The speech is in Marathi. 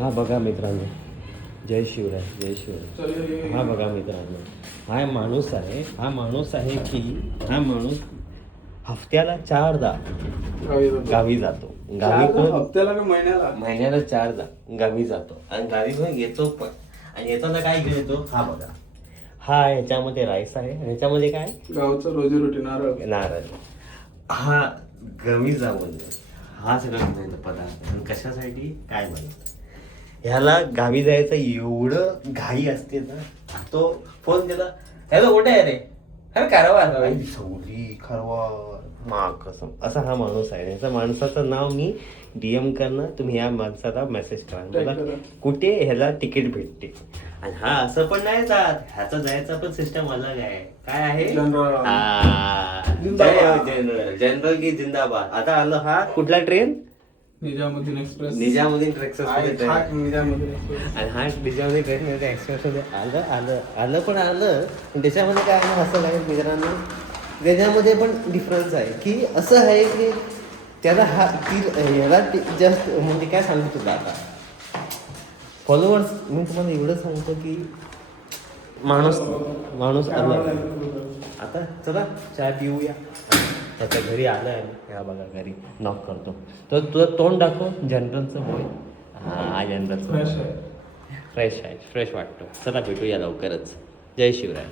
हा बघा मित्रांनो, जय शिवराय, जय शिवराय. हा बघा मित्रांनो, हा माणूस आहे. हा माणूस हफ्त्याला 4दा गावी जातो. गावी पण हप्त्याला का महिन्याला? महिन्याला 4दा गावी जातो आणि गावी पण येतो पण. आणि येताना काय घेऊन येतो हा बघा. हा ह्याच्यामध्ये राईस आहे, ह्याच्यामध्ये काय गावचं रोजीरोटी नारळ. नारळ. हा गावी जाऊन हा सगळा घेऊन पदार्थ आणि कशासाठी काय म्हणत ह्याला गावी जायचं एवढं घाई असते ना. तो फोन केला, ह्याला कुठे आहे रे? अरे कारवार सौली खरवार मा कसम असा हा माणूस आहे. ह्याच्या माणसाचं नाव मी DM करणार, तुम्ही या माणसाला मेसेज करा मला कुठे ह्याला तिकीट भेटते. आणि हा असं पण नाही जात, ह्याचा जायचा पण सिस्टम अलग आहे. काय आहे? जनरल की जिंदाबाद. आता आलं हा कुठला train? Nizamuddin express. Nizamuddin express. Nizamuddin आणि हा निजामुद्दीन ट्रेन एक्सप्रेस मध्ये आलं पण त्याच्यामध्ये काय आहे असं लागेल मित्रांनो, त्याच्यामध्ये पण डिफरन्स आहे की असं आहे की त्याला याला जस्ट म्हणजे काय सांगू तुला आता फॉलोअर्स. मी तुम्हाला एवढं सांगतो की माणूस अलग आहे. आता चला चहा पिऊया. त्याच्या घरी आलं आहे, ह्या बघा घरी नॉक करतो. तर तुझं तोंड दाखव जनरलचं बोल. हा जनरलचं फ्रेश आहे, फ्रेश वाटतो. चला भेटूया लवकरच. जय शिवराय.